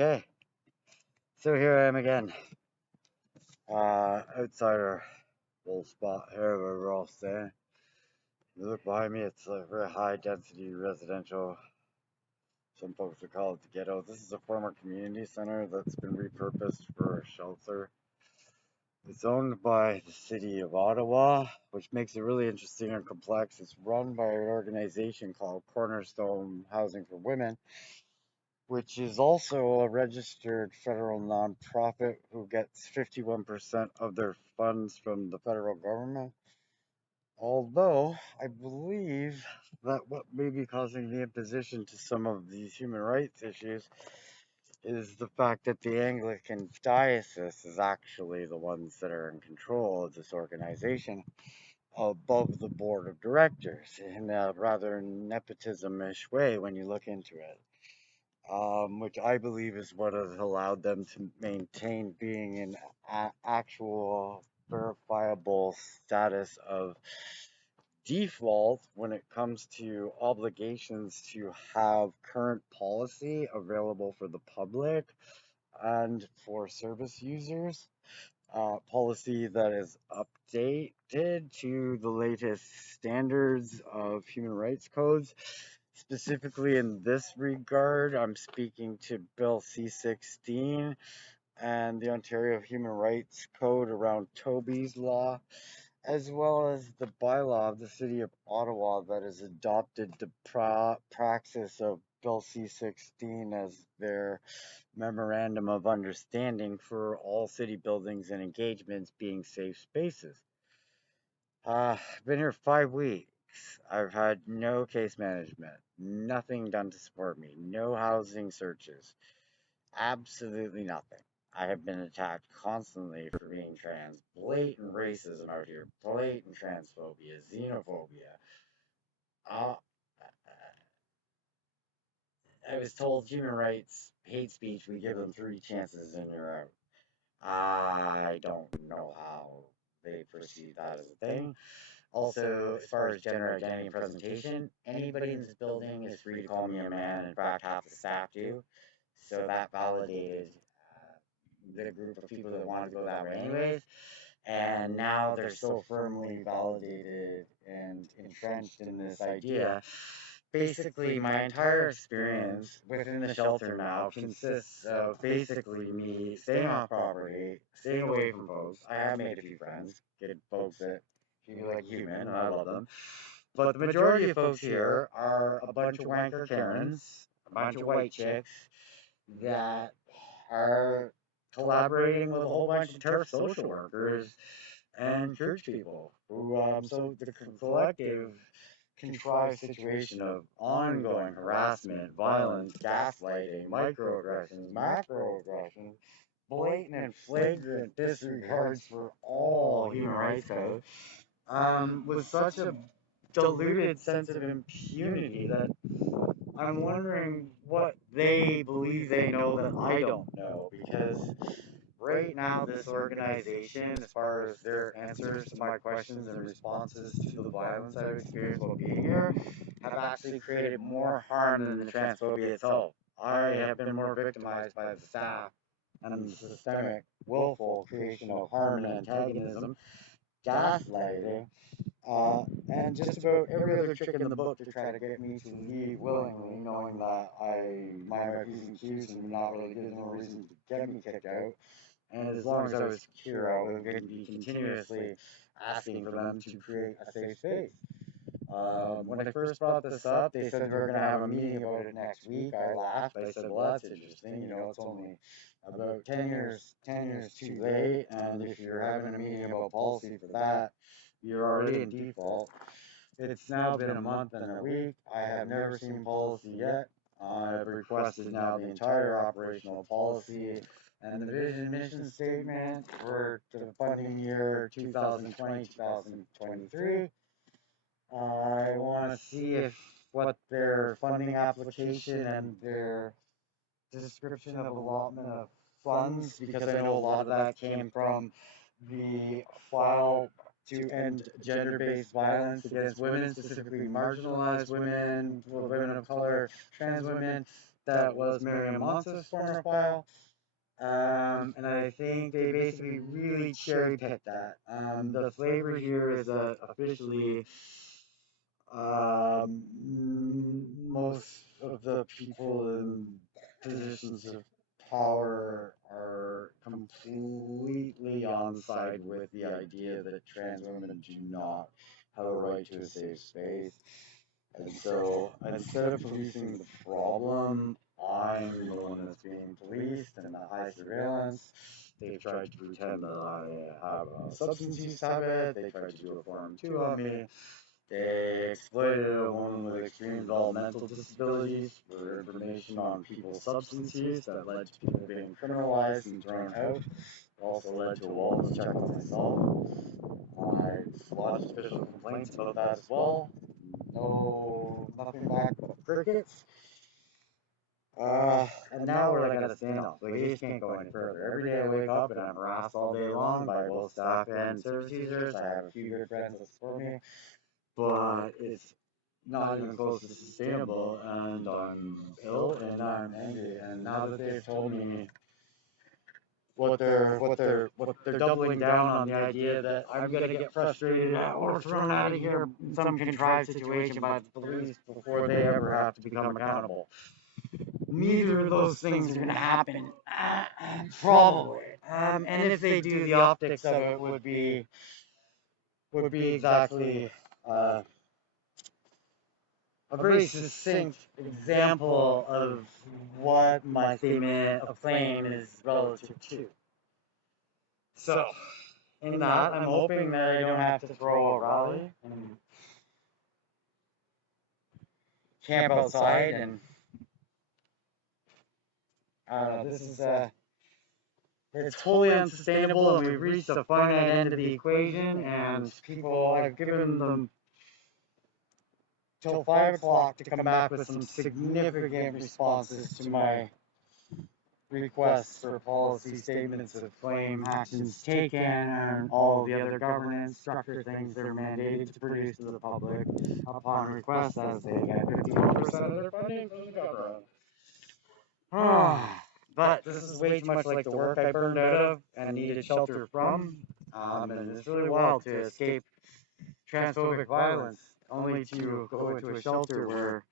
Okay, so here I am again. Outside our little spot here where we're all staying. You look behind me, it's a very high density residential. Some folks would call it the ghetto. This is a former community center that's been repurposed for a shelter. It's owned by the city of Ottawa, which makes it really interesting and complex. It's run by an organization called Cornerstone Housing for Women, which is also a registered federal nonprofit who gets 51% of their funds from the federal government. Although I believe that what may be causing the imposition to some of these human rights issues is the fact that the Anglican diocese is actually the ones that are in control of this organization above the board of directors in a rather nepotism-ish way when you look into it. Which I believe is what has allowed them to maintain being an actual verifiable status of default when it comes to obligations to have current policy available for the public and for service users. Policy that is updated to the latest standards of human rights codes. Specifically in this regard, I'm speaking to Bill C-16 and the Ontario Human Rights Code around Toby's Law, as well as the bylaw of the City of Ottawa that has adopted the praxis of Bill C-16 as their memorandum of understanding for all city buildings and engagements being safe spaces. I've been here 5 weeks. I've had no case management, nothing done to support me, no housing searches, absolutely nothing. I have been attacked constantly for being trans, blatant racism out here, blatant transphobia, xenophobia. Uh, I was told human rights, hate speech, we give them 3 chances and you're out. I don't know how they perceive that as a thing. Also, as far as gender identity and presentation, anybody in this building is free to call me a man. In fact, half the staff do. So that validated the group of people that wanted to go that way anyways. And now they're so firmly validated and entrenched in this idea. Basically, my entire experience within the shelter now consists of basically me staying off property, staying away from folks. I have made a few friends, good folks that treat me like a human, and I love them. But the majority of folks here are a bunch of wanker Karens, a bunch of white chicks that are collaborating with a whole bunch of turf social workers and church people who, so the collective contrived situation of ongoing harassment, violence, gaslighting, microaggressions, macroaggressions, blatant and flagrant disregards for all human rights code, with such a diluted sense of impunity that I'm wondering what they believe they know that I don't know, because right now this organization, as far as their answers to my questions and responses to the violence I've experienced while being here, have actually created more harm than the transphobia itself. I have been more victimized by the staff and the systemic, willful creation of harm and antagonism, gaslighting, and just about every other trick in the book to try to get me to leave willingly, knowing that my P's and Q's and not really giving no reason to get me kicked out. And as long as I was here, I was going to be continuously asking for them to create a safe space. When I first brought this up, they said they were going to have a meeting about it next week. I laughed. I said, well, that's interesting. You know, it's only about 10 years too late. And if you're having a meeting about policy for that, you're already in default. It's now been a month and a week. I have never seen policy yet. I've requested now the entire operational policy and the vision and mission statement for the funding year 2020-2023. I want to see if what their funding application and their description of allotment of funds, because I know a lot of that came from the file to end gender-based violence against women, specifically marginalized women, women of color, trans women. that was Miriam Monsa's former file. And I think they basically really cherry picked that. The flavor here is that officially most of the people in positions of power are completely on side with the idea that trans women do not have a right to a safe space. And so instead of policing the problem, I'm the one that's being policed and the high surveillance. They've tried to pretend that I have a substance use habit. They tried to do a Form 2 on me. They exploited a woman with extreme developmental disabilities for information on people's substance use that led to people being criminalized and thrown out. It also led to a wellness check on myself. I lodged official complaints about that as well. No, nothing back but crickets. And now we're like at a standoff. Like, it just can't go any further. Every day I wake up and I'm harassed all day long by both staff and service users. I have a few good friends that support me, but it's not even close to sustainable, and I'm ill and I'm angry. And now that they've told me what they're doubling down on the idea that I'm gonna get frustrated or thrown out of here in some contrived situation by the police before they ever have to become accountable. Neither of those things are gonna happen, probably. And if they do, the optics of it would be exactly a very succinct example of what my statement of claim is relative to. So, in that, I'm hoping that I don't have to throw a rally and camp outside, and this is it's totally unsustainable, and we've reached a finite end of the equation, and people, I've given them till 5 o'clock to come back with some significant responses to my requests for policy statements of claim, actions taken, and all the other governance structure things they're mandated to produce to the public upon request, as they get 51% of their funding from the government. But this is way too much like the work I burned out of and needed shelter from, and it's really wild to escape transphobic violence, only to go into a shelter where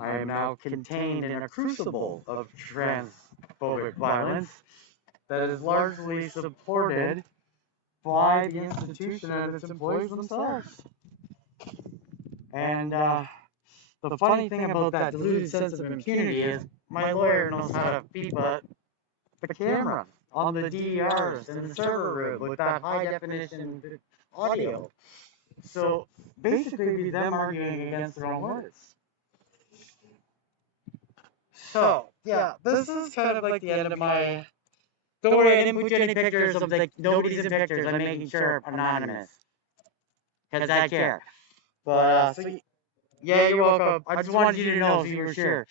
I am now contained in a crucible of transphobic violence that is largely supported by the institution and its employees themselves. And the funny thing about that diluted sense of impunity is my lawyer knows how to beat the camera on the DVRs in the server room with that high definition audio. So basically, it'd be them arguing against their own words. So yeah, this is kind of like the end of my. Don't worry, I didn't put you any pictures of, like, nobody's in pictures. I'm making sure anonymous, because I care. But so yeah, you're welcome. I just wanted you to know if you were sure.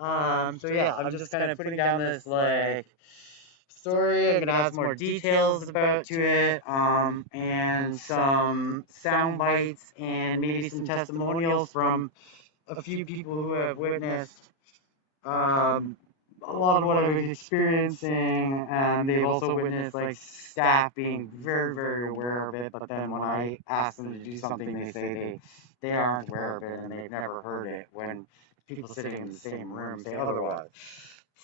So yeah, I'm just kind of putting down this, like, story. I'm gonna add some more details about to it, and some sound bites and maybe some testimonials from a few people who have witnessed a lot of what I was experiencing. They've also witnessed, like, staff being very, very aware of it, but then when I ask them to do something, they say they aren't aware of it and they've never heard it, when people sitting in the same room say otherwise.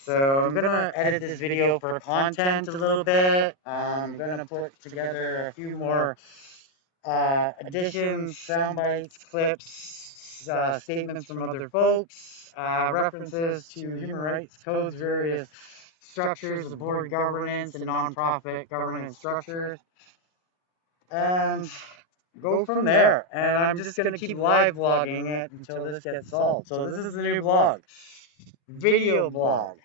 So I'm gonna edit this video for content a little bit. I'm gonna put together a few more additions, sound bites, clips, statements from other folks, references to human rights codes, various structures of board governance and nonprofit governance structures, and go from there. And I'm just gonna keep live vlogging it until this gets solved. So this is a new blog, video blog.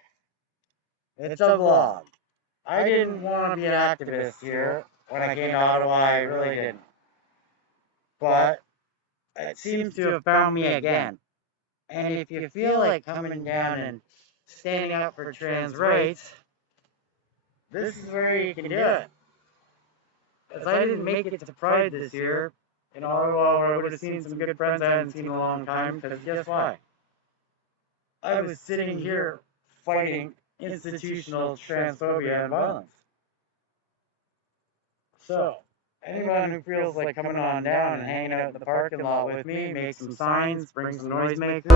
It's a vlog. I didn't want to be an activist here when I came to Ottawa. I really didn't. But it seems to have found me again. And if you feel like coming down and standing up for trans rights, this is where you can do it. Because I didn't make it to Pride this year in Ottawa, where I would have seen some good friends I hadn't seen in a long time. Because guess why? I was sitting here fighting institutional transphobia and violence. So, anyone who feels like coming on down and hanging out in the parking lot with me, make some signs, bring some noisemakers.